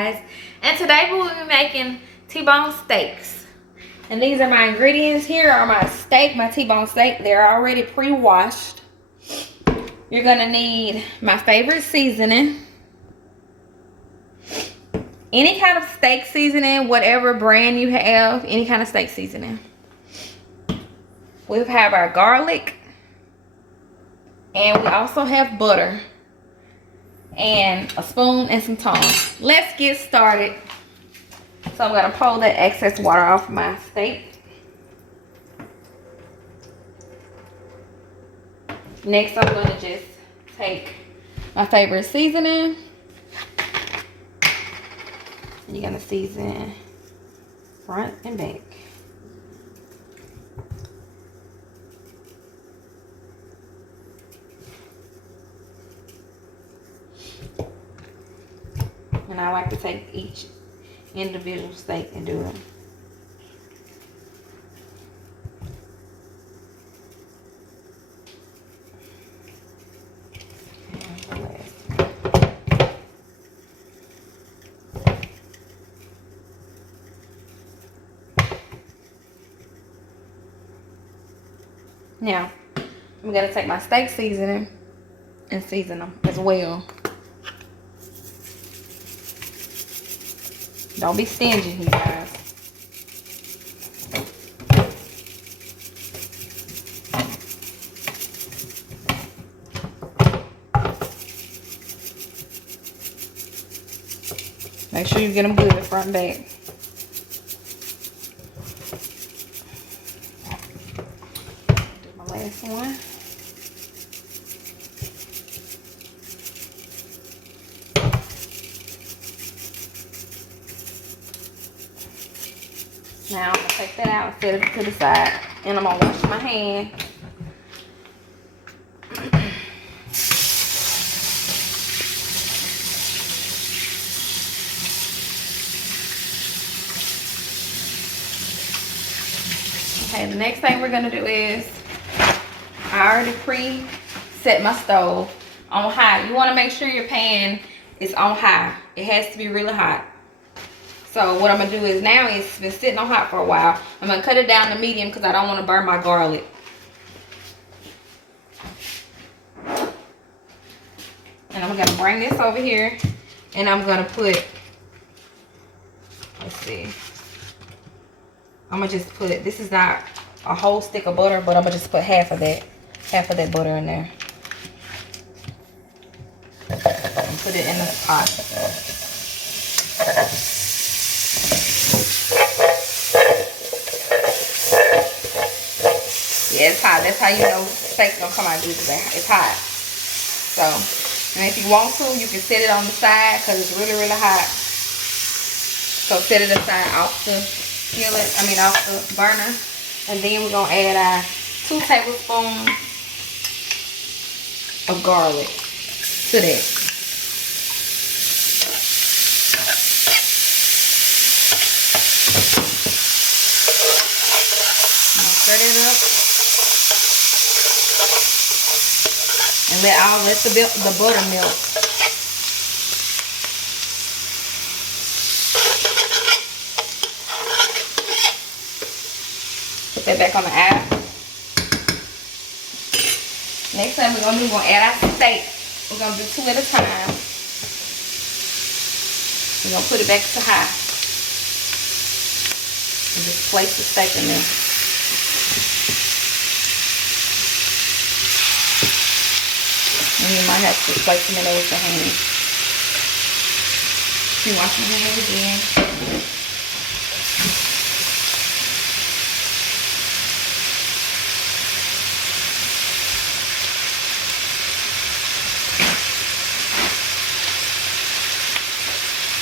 guys, and today we will be making T-bone steaks. And these are my ingredients. Here are my steak, my T-bone steak. They're already pre-washed. You're gonna need my favorite seasoning, any kind of steak seasoning, whatever brand you have, any kind of steak seasoning. We have our garlic, and we also have butter and a spoon and some tongs. Let's get started. So I'm gonna pull that excess water off my steak. Next, I'm gonna just take my favorite seasoning. You're gonna season front and back. And I like to take each individual steak and do it. Now, I'm gonna take my steak seasoning and season them as well. Don't be stingy, you guys. Make sure you get them good front and back. Do my last one. Now I'm gonna take that out and set it to the side, and I'm gonna wash my hand. Okay, the next thing we're gonna do is, I already pre-set my stove on high. You wanna make sure your pan is on high. It has to be really hot. So what I'm gonna do is, now it's been sitting on hot for a while. I'm gonna cut it down to medium because I don't want to burn my garlic. And I'm gonna bring this over here, and I'm gonna put, let's see, I'm gonna just put, this is not a whole stick of butter, but I'm gonna just put half of that butter in there. And put it in the pot. Yeah, it's hot. That's how you know steak's gonna come out good today. It's hot. So, and if you want to, you can set it on the side because it's really, really hot. So set it aside off the skillet, off the burner. And then we're gonna add our 2 tablespoons of garlic to that. Stir it up. And let the butter melt. Put that back on the eye. Next thing we're gonna do, we're gonna add our steak. We're gonna do 2 at a time. We're gonna put it back to high. And just place the steak in there. And you might have to place them in there with your hands. You wash your hands again.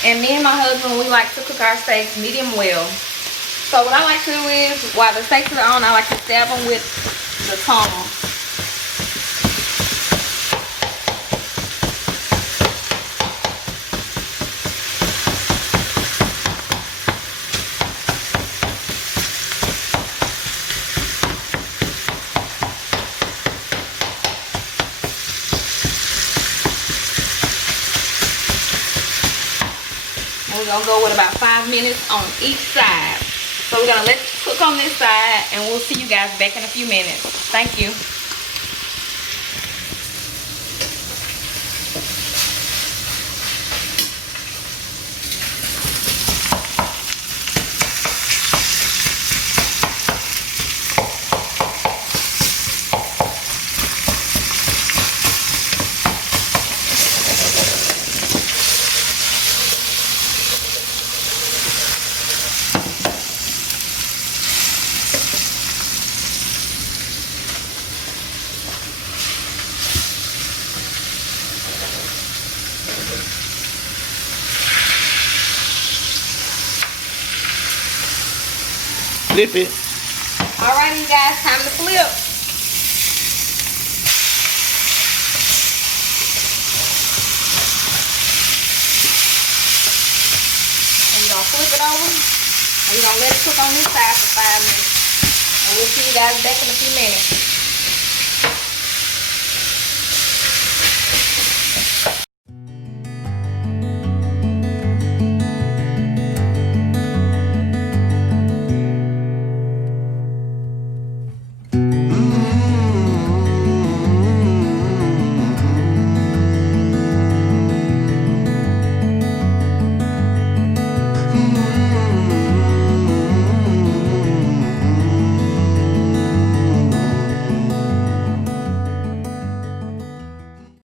And me and my husband, we like to cook our steaks medium well. So what I like to do is, while the steaks are on, I like to stab them with the tongs. we're gonna go with about 5 minutes on each side. So we're gonna let it cook on this side, and we'll see you guys back in a few minutes. Thank you. Flip it. All right, you guys, time to flip. And you're gonna flip it over, and you're gonna let it cook on this side for 5 minutes. And we'll see you guys back in a few minutes.